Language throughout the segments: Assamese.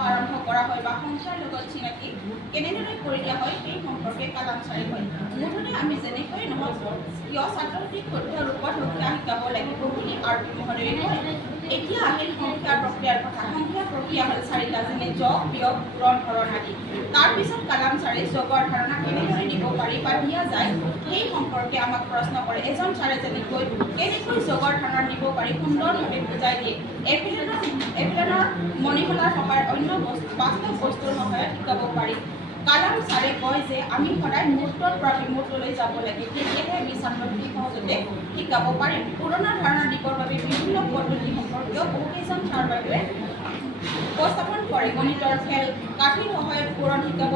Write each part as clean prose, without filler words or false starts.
আৰম্ভ কৰা হয় বা সংখ্যাৰ লগত চিনাকি কেনেদৰে কৰি দিয়া হয় এই সম্পৰ্কে কালাম ছাৰে কয়। মুঠতে আমি যেনেকৈ নহওক কিয় ছাত্ৰ-ছাত্ৰীক শুদ্ধ ৰূপত সংখ্যা শিকাব লাগিব বুলি আৰ.পি. মহোদয়ে কয়। এতিয়া আহিল সংখ্যাৰ প্ৰক্ৰিয়াৰ কথা। সংখ্যাৰ প্ৰক্ৰিয়া হ'ল 4টা, যেনে যোগ, বিয়োগ, পূৰণ, হৰণ আদি। তাৰপিছত কালাম ছাৰে যোগৰ ধাৰণা কেনেদৰে দিব পাৰি বা দিয়া যায় সেই সম্পৰ্কে আমাক প্ৰশ্ন কৰে। এজন ছাৰে যেনেকৈ কেনেকৈ যোগৰ ধাৰণা দিব পাৰি সুন্দৰভাৱে বুজাই দিয়ে। এপ্লেনৰ মণিখনৰ সহায়ত অন্য বাস্তৱ বস্তুৰ সহায়ত শিকাব পাৰি। কালাম ছাৰে কয় যে আমি সদায় মুহূৰ্তৰ পৰা বিমূৰ্তলৈ যাব লাগে, তেতিয়াহে আমি ছাত্ৰ-ছাত্ৰীক সহজতে শিকাব পাৰিম। পুৰণা ধাৰণা দিবৰ বাবে বিভিন্ন পদ্ধতি সম্পৰ্কীয় বহুকেইজন ছাৰ বাইদেৱে উপস্থাপন কৰে। গণিতৰ খেল, কাঠিৰ সহায়ত পূৰণ শিকাব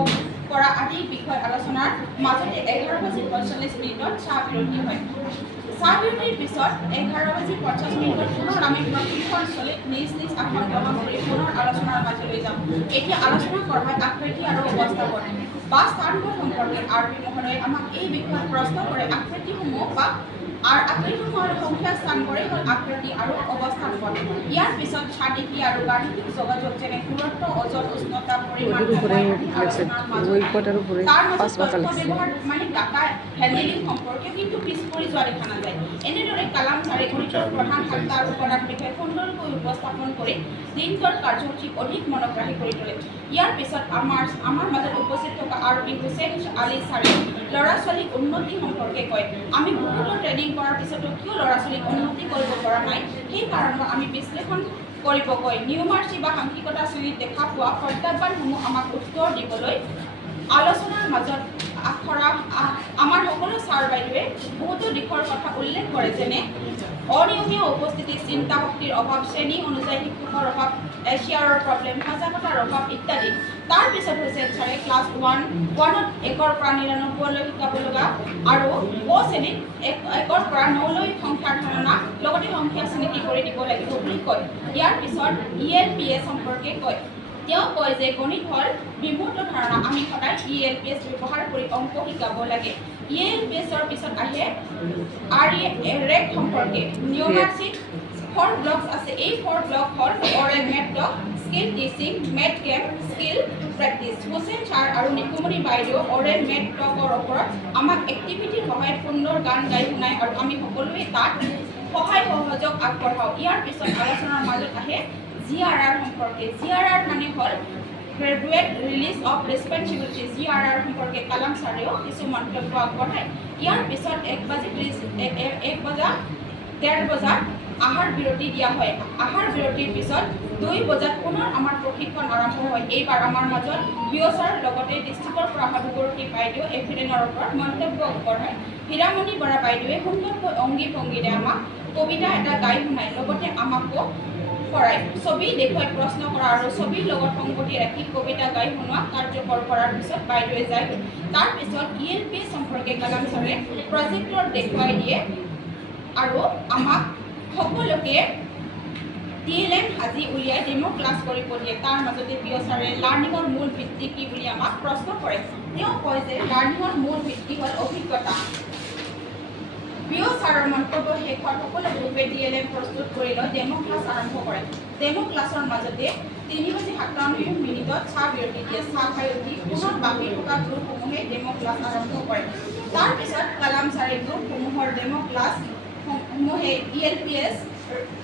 পৰা আদি বিষয় আলোচনাৰ মাজতে 11:45 চাহ বিৰতি হয়। চাহ বিৰতিৰ পিছত 11:50 পুনৰ আমি প্ৰশিক্ষণস্থলীত নিজ নিজ আসন গ্ৰহণ কৰি পুনৰ আলোচনাৰ মাজলৈ যাম। এতিয়া আলোচনা কৰা হয় আকৃতি আৰু অৱস্থাপন বা স্থানবোৰ সম্পৰ্কে। আৰ.পি. মহোদয়ে আমাক এই বিষয়ত প্ৰশ্ন কৰে। আকৃতিসমূহ আৰু সংখ্যা স্থানবোৰে হ'ল আকৃতি আৰু অৱস্থাপন। ইয়াৰ পিছত সাদিকী আৰু গাণিতিক যোগাযোগ যেনে দূৰত্ব, ওজন, উষ্ণতা, পৰিমাণ, সময় আদি আলোচনাৰ মাজত তাৰ মাজত তথ্য ব্যৱহাৰ মানে ডাটা হেণ্ডেলিং সম্পৰ্কে কিন্তু পিছ পৰি যোৱা দেখা নাযায়। এনেদৰে কালাম ছাৰে গণিতৰ প্ৰধান 7টা উপাদান বিষয়ে সুন্দৰকৈ উপস্থাপন কৰি দিনটোৰ কাৰ্যসূচীক অধিক মনোগ্ৰাহী কৰি তোলে। ইয়াৰ পিছত আমাৰ মাজত উপস্থিত থকা আৰ.পি. হুছেইন আলী ছাৰে ল'ৰা-ছোৱালীক উন্নতি সম্পৰ্কে কয়। আমি বহুতো ট্ৰেইনিং কৰাৰ পিছতো কিয় ল'ৰা-ছোৱালীক উন্নতি কৰিব পৰা নাই সেই কাৰণটো আমি বিশ্লেষণ কৰিব কয়। নিউমাৰ্চি বা সাংখ্যিকতা শ্ৰেণীত দেখা পোৱা প্ৰত্যাহ্বানসমূহ আমাক উত্তৰ দিবলৈ আলোচনাৰ মাজত আমাৰ সকলো ছাৰ বাইদেৱে বহুতো দিশৰ কথা উল্লেখ কৰে, যেনে অনিয়মীয়া উপস্থিতি, চিন্তা শক্তিৰ অভাৱ, শ্ৰেণী অনুযায়ী শিক্ষকৰ অভাৱ, এছিয়াৰৰ প্ৰব্লেম, সজাগতাৰ অভাৱ ইত্যাদি। তাৰপিছত হৈছে ছাৰে ক্লাছ 1ত 1ৰ পৰা 99লৈ শিকাব লগা আৰু ক শ্ৰেণীত 1ৰ পৰা 9লৈ সংখ্যাৰ ধাৰণা লগতে সংখ্যা চিনাকি কৰি দিব লাগিব বুলি কয়। ইয়াৰ পিছত ELPS সম্পৰ্কে কয়। তেওঁ কয় যে গণিত হ'ল বিমূৰ্ত ধাৰণা। আমি সদায় ELPS ব্যৱহাৰ কৰি অংক শিকাব লাগে। ELPSৰ পিছত আহে REC সম্পৰ্কে। নিউমাৰ্চিত 4 ব্লকছ আছে। এই 4 ব্লক হ'ল অৰেল মেথড, স্কিল টিচিং, মেথ কেম্প, স্কিল প্ৰেক্টিছ। হুছেইন ছাৰ আৰু নিকুমণি বাইদেউ অৰেল মেথডৰ ওপৰত আমাক এক্টিভিটিৰ সহায়ত সুন্দৰ গান গাই শুনায় আৰু আমি সকলোৱে তাত সহায় সহযোগ আগবঢ়াওঁ। ইয়াৰ পিছত আলোচনাৰ মাজত আহে GRR সম্পৰ্কে। GRR মানে হ'ল graduate release of responsibility. GRR সম্পৰ্কে কালাম ছাৰেও কিছু মন্তব্য আগবঢ়ায়। ইয়াৰ পিছত 1:30 বজাত আহাৰ বিৰতি দিয়া হয়। আহাৰ বিৰতিৰ পিছত 2 বজাত পুনৰ আমাৰ প্ৰশিক্ষণ আৰম্ভ হয়। এইবাৰ আমাৰ মাজত বিঅ' ছাৰ লগতে ডিষ্ট্ৰিক্টৰ পৰা অহা দুগৰাকী বাইদেউ এফিডেনৰ ওপৰত মন্তব্য আগবঢ়ায়। হীৰামণি বৰা বাইদেৱে সুন্দৰকৈ অংগী ভংগীৰে আমাক কবিতা এটা গাই শুনায়, লগতে আমাকো কৰায়। ছবি দেখুৱাই প্ৰশ্ন কৰা আৰু ছবিৰ লগত সংগতি ৰাখি কবিতা গাই শুনোৱা কাৰ্যকৰ কৰাৰ পিছত বাইদেৱে যায়। তাৰপিছত ELPS সম্পৰ্কে কালাম ছাৰে প্ৰজেক্টৰ দেখুৱাই দিয়ে আৰু আমাক সকলোকে TLM সাজি উলিয়াই ডেমো ক্লাছ কৰিব দিয়ে। তাৰ মাজতে বিঅ' ছাৰে লাৰ্ণিঙৰ মূল ভিত্তি কি বুলি আমাক প্ৰশ্ন কৰে। তেওঁ কয় যে লাৰ্ণিঙৰ মূল ভিত্তি হ'ল অভিজ্ঞতা। বিঅ' ছাৰৰ মন্তব্য শেষত সকলো গ্ৰুপে TLM প্ৰস্তুত কৰি লৈ ডেমো ক্লাছ আৰম্ভ কৰে। ডেমো ক্লাছৰ মাজতে 3:57 চাহ বিৰতি দিয়ে। চাহ খাই উঠি পুনৰ বাকী থকা গ্ৰুপসমূহে ডেমো ক্লাছ আৰম্ভ কৰে। তাৰপিছত কালাম ছাৰে গ্ৰুপসমূহৰ ডেমো ক্লাছসমূহে ELPS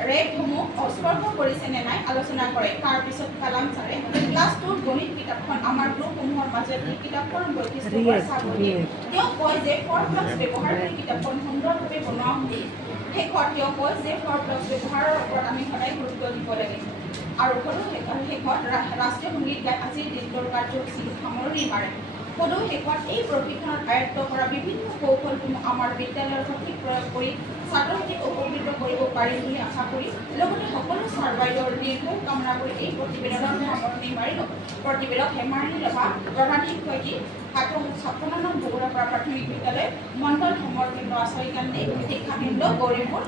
ৰেকসমূহ স্পৰ্শ কৰিছে নে নাই আলোচনা কৰে। তাৰপিছত কালাম ছাৰে ক্লাছ 2ৰ গণিত কিতাপখন আমাৰ গ্ৰুপসমূহৰ মাজত এই কিতাপখনৰ বৈশিষ্ট্যবোৰ চাব দিয়ে। তেওঁ কয় যে 4 ব্লকছ ব্যৱহাৰ কৰি কিতাপখন সুন্দৰভাৱে বনোৱা হ'ল। শেষত তেওঁ কয় যে 4 ব্লকছ ব্যৱহাৰৰ ওপৰত আমি সদায় গুৰুত্ব দিব লাগে। আৰু শেষত ৰাষ্ট্ৰীয় সংগীত গাই আজিৰ দিনটোৰ কাৰ্যসূচী সামৰণি মাৰে। সদৌ শেষত এই প্ৰশিক্ষণত আয়ত্ব কৰা বিভিন্ন কৌশলসমূহ আমাৰ বিদ্যালয়ৰ সঠিক প্ৰয়োগ কৰি ছাত্ৰ-ছাত্ৰীক উপকৃত কৰিব পাৰিম বুলি আশা কৰি লগতে সকলো ছাৰ বাইদেউৰ দীৰ্ঘায়ু কামনা কৰি এই প্ৰতিবেদনৰ সামৰণি মাৰিলোঁ। প্ৰতিবেদক হেমালী ৰভা, প্ৰধান শিক্ষয়িত্ৰী, 57 বগুড়াৰ পৰা প্ৰাথমিক বিদ্যালয়, মণ্ডল সমৰ্পিত আশ্ৰয়কেন্দ্ৰ শিক্ষাকেন্দ্ৰ গৌৰীপুৰ।